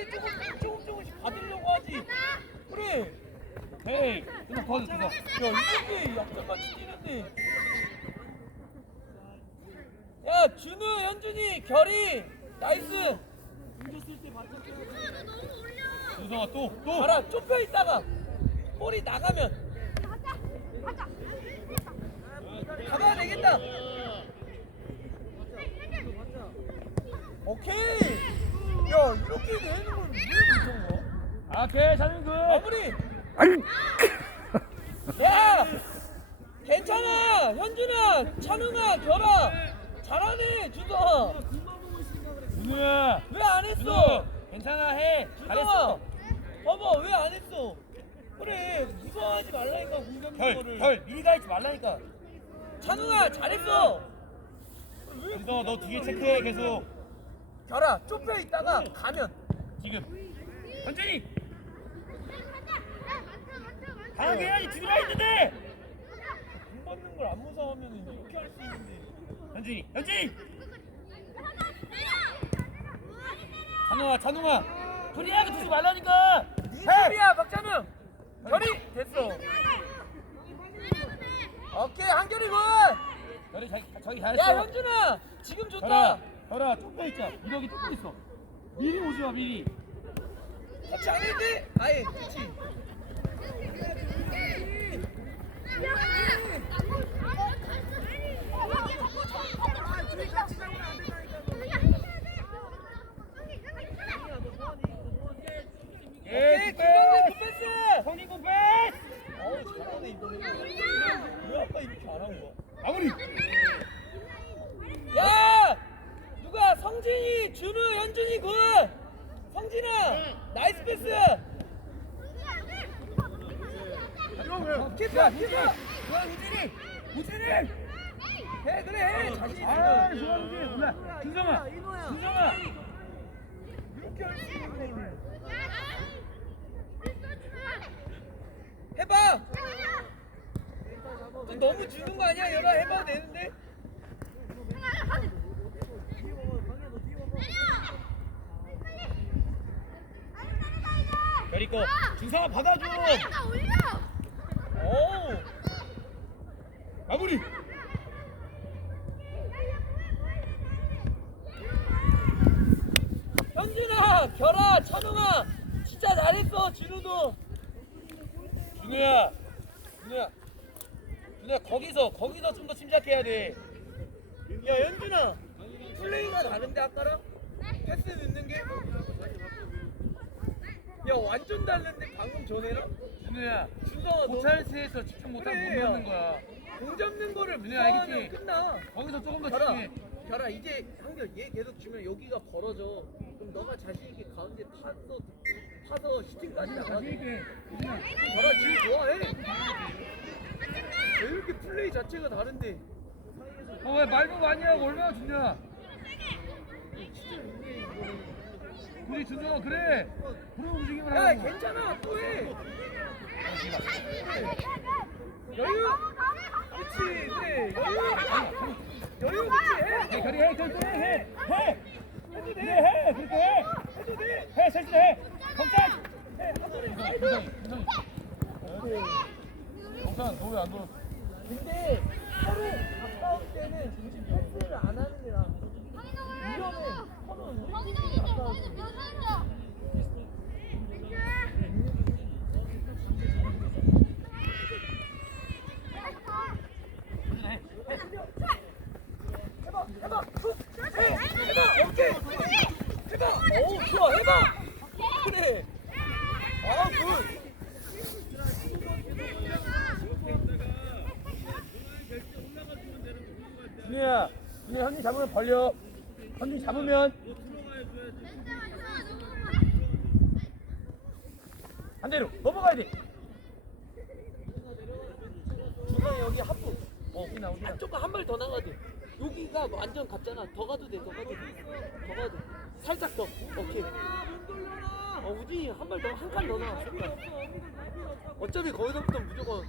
빨리 조금 조금 조금씩 받으려고 하지. 그래. 헤이 누나 도와줘 야 이렇게 약점같이 뛰는데. 야 준우, 현준이, 결이, 나이스. 유성아 또또 가라 좁혀 있다가 볼이 나가면 가봐야 되겠다. 오케이. 야 이렇게 되는 건왜 못한 거야? 아, 오케이 자는 그 마무리. 아이 야 괜찮아 현준아 찬웅아 결아 잘하네 준성아 준우야 왜 안 했어 준우 괜찮아 해. 잘했어. 봐봐 왜 안 했어? 그래 무서워하지 말라니까 공격하는 별, 거를 별. 미리 가 있지 말라니까. 찬웅아 잘했어. 준성아 너 뒤에 체크해 계속. 결아 좁혀 있다가 가면. 지금. 현준이 강하게 해야지 뒤가 있는데. 공 받는 걸 안 무서워하면 이렇게 할 수 있는데. 현준이 현준이 찬웅아 찬웅아 프리하게 두지 말라니까. 니들이야 박찬웅 결이 됐어. 오케이 한결이 저리 자기 저기 야 잘했어 현준아 지금 좋다. 별아 쫓겨 있자 이력이 쫓고 있어. 미리 오지 마 미리. 터치 아닌데? 아예 터치 예 오케 이 굿패스 굿패스 성인 굿패스 어우 잘하네 이번에 왜 아까 이렇게 안 한 거야? 마무리 야! 누가 성진이, 준우, 현준이 군! 성진아! 나이스 패스! 키퍼! 키퍼! 좋아 우진이 우진이 해 그래 해! 자신 아 있어 좋아 우진이 준성아 준성아 이렇게 할수 있는 거를 해봐! 너 너무 주는 거 아니야? 얘가 해봐도 되는데? 별이 거 준성아 받아줘 어우! 마무리 현준아! 결아! 찬웅아! 진짜 잘했어 준우도! 준우야 준우야 준우야 거기서 거기서 좀 더 침착해야 돼. 야 현준아. 플레이가 다른데 아까랑? 패스 넣는 게? 야 완전 다른데 방금 전에랑? 준우야 준성아 너. 고찰스에서 집중 못하면 못 그래, 넣는 야. 거야. 공 잡는 거를 무서워하면 알겠지? 끝나. 거기서 조금 더 결아 집중해. 결아 이제 한결 얘 계속 주면 여기가 벌어져. 그럼 너가 자신 있게 가운데 파서 파서 슈팅까지 나가야 자신 돼 있게. 결아 지금 좋아해 왜 이렇게 플레이 자체가 다른데? 어 왜 말도 많이 하고 얼마나 좋냐? 우리 준성아 그래. 그런 움직임을 야 하는 괜찮아 또 해. 여유? 그치 그래. 여유. 여유 그치 해. 해 결이 해 결이 해해. 해 해도 돼 해. 그렇게 해. 해도 돼해 셋이 해 경찰 해 경찰 너왜안 돌아. 근데 서로 가까울 때는 굳이 패스를 안 하는 게 나아 위험해 서로 가까울 때 해봐 해봐. 해봐. 오케이. 해봐. 오 좋아. 해봐 그래 아굿 준우야 준우 현이 잡으면 벌려 현이 잡으면 반대로 넘어가야 돼 중간에 여기 하프 어, 우기나 우기나 조금 한발 더 나가야 돼. 여기가 완전 갔잖아. 더 가도 돼, 더 가도 돼. 더 가도 돼. 살짝 더. 오케이. 어, 우진이 한 발 더, 한 칸 더 나와. 어차피 거기서부터 무조건.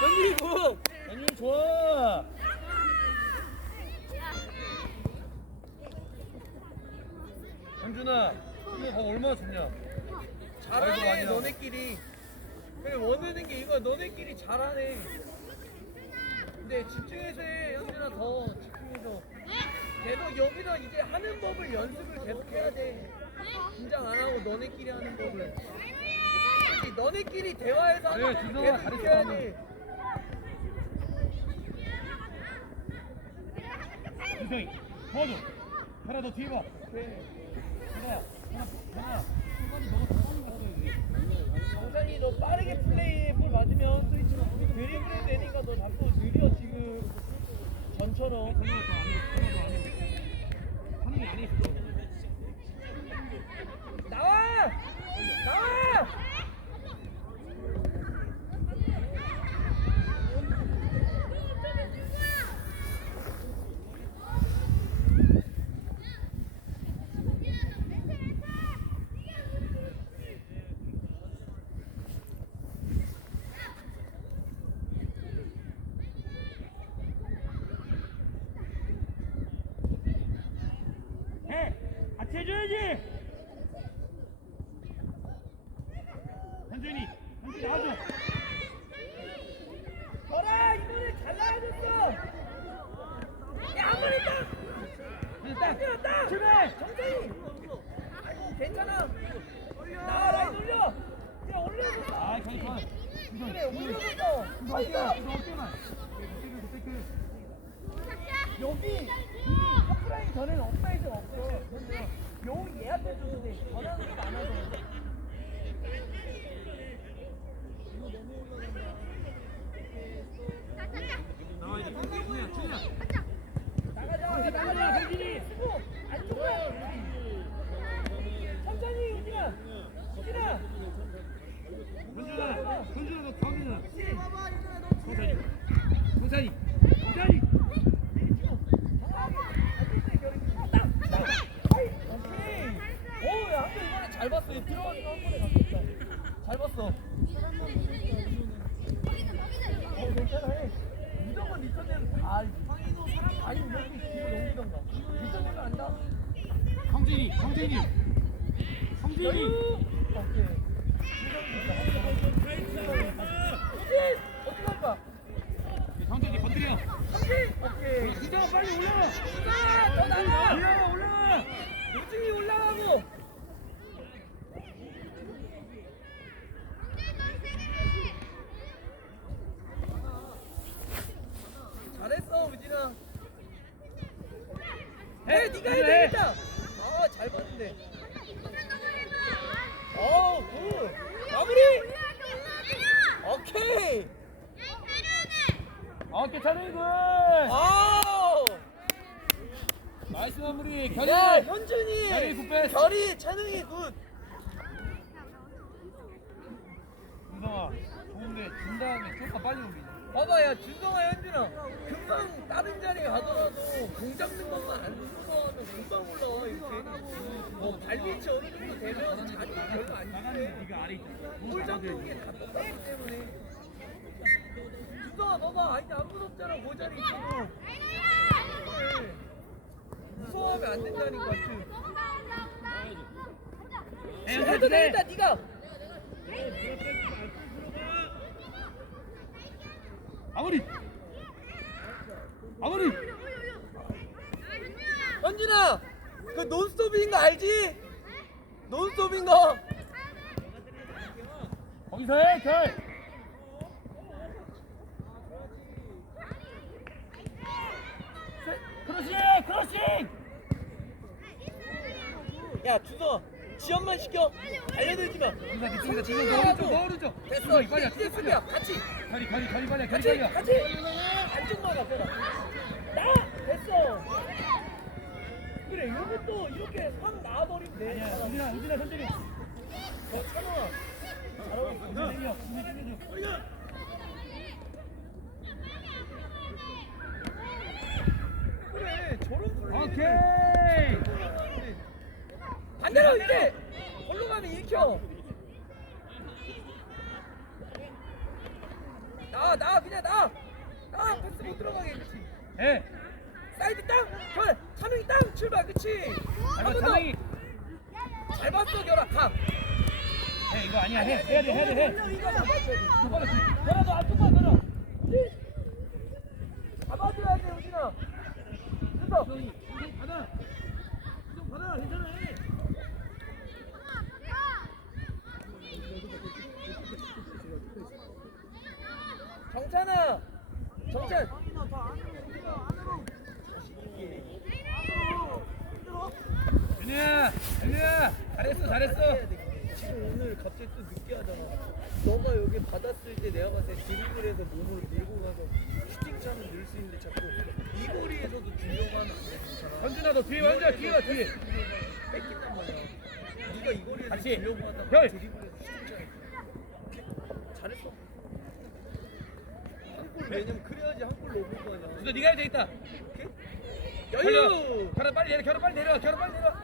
현준이 군! 현이 좋아 준아, 이거 더 얼마나? 아이고, 잘하네 아니야. 너네끼리 그래 원하는 게 이거 너네끼리 잘하네 근데 집중해서 해 현준아 더 집중해서 계속 여기서 이제 하는 법을 연습을 계속 해야 돼 긴장 안 하고 너네끼리 하는 법을 그치? 너네끼리 대화해서 하는 그래, 법을 계속 익혀야 방금. 돼 준성이 도와줘 하나 더 뒤에 봐 그래. 정상이 너 빠르게 플레이에 볼 맞으면 또 있지만 드리블에 내니까 너 자꾸 느려 지금 전처럼 하나도 안 해. 하나도 안 해. 하늘이 안 했어. 나와! 나와! 해! 같이 해줘야지! 현준이! 현준이 나와줘! 거라 이번에 잘 나와줬어. 야 한번에 딱. 딱. 딱. 출발. 정상이. 아이고 괜찮아. 나와 라인 올려. 그냥 올려줬어. 아, 거기 좋아. 그래 올려줬어. 서 있어. 여기 이미 하프라인 전에는 업사이드 없어. 근데 여기 얘한테 줘도 돼. 전화는 좀 많아서. 나와, 이제 준이야, 준이야. 나가자. 나가자. 현진이. 안 죽어. 천천히 우진아. 우진아. 현준아, 현준아, 너. 성산이. 성산이. 성산이. 오, 야, 한번 이번에 잘 봤어. 얘 들어가는 거한 번에 갔었다. 잘 봤어. 어, 괜찮아. 해. 무조건 리턴 되면 다 알지. 아니면 여기 뒤로 넘기던가. 리턴 되면 안다. 아! 잘했어 우진아 해 네가 해 해. 되겠다 아잘 봤는데 어굿 마무리 오케이 아우 나이스 마무리. 결이. 야 현준이 결이 굿패스. 결이 찬웅이 굿 준성아, 좋은데 준 다음에 쇼파 빨리 옮기자. 봐봐 야 준성아 현준아 금방 다른 자리에 가더라도 공 잡는 것만 안 무서워하면 금방 올라와 이렇게 뭐 발밑이 어느 정도 되면 자리 별로 안 네가 아래 있잖아. 볼 잡는 게 다 똑같기 때문에 너가 아니 안 무섭잖아 그 자리 있어도 그래 무서워하면 안 된다니까 그 해도 되겠다 네가 마무리. 마무리. 현준아 그 논스톱인 거 알지? 논스톱인 거 거기서 해, 결. 크로싱, 크로싱. 야 준성아 지연만 시켜. 달려들지 마 준사 뒤쪽이다, 지금 너 오른쪽, 너 오른쪽. 됐어. 빨리, 이제 수비야. 빨리. 같이. 결이, 결이, 결이 빨리, 같이 빨리. 같이. 안쪽만 가 빼라. 나 됐어. 그래 이것도 이렇게 확 나와버리면 돼. 아니야, 우진아, 우진아, 천천히. 어, 찬호아. 잘하고 있어. 우진 우진. 그래 저런 플레이 오케이. 반대로 이제 걸로 가면 읽혀 나와 나와 그냥 나와 나와 패스 못 들어가게 그치 해. 사이드 땅! 저 찬웅이 땅! 출발 그치! 아이고, 한번 더! 찬웅이. 잘 봤어 결아 강 해 이거 아니야 해 해야 돼 해야 돼 해 이거 잡아줘야 돼. 결아 너 안쪽만 결아 잡아줘야 돼 영진아 됐어 받아 좀 받아 괜찮아 해 정찬아 정찬 윤희야 잘했어 잘했어 지금 오늘 갑자기 또 늦게 하잖아. 너가 여기 받았을 때 내가 봤을 때 드리블해서 몸으로 밀고 가서 슈팅 차는 넣을 수 있는데 자꾸 이 거리에서도 주려고 하면 안 돼. 괜찮아. 현준아 너 뒤에 완전 뒤에 가 뒤에 뺏긴단 말이야. 네가 이 거리에서 같이. 주려고 하다가 별. 드리블해서 슈팅 차야 잘했어. 한 골 왜냐면 그래야지 한 골 넣을 거 아니야. 준호 네가 해야 되겠다 여유. 결혼 빨리 내려 결혼 빨리 내려 결혼 빨리 내려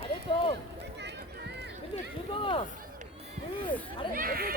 잘했어. 근데 준성아, 그 잘했어.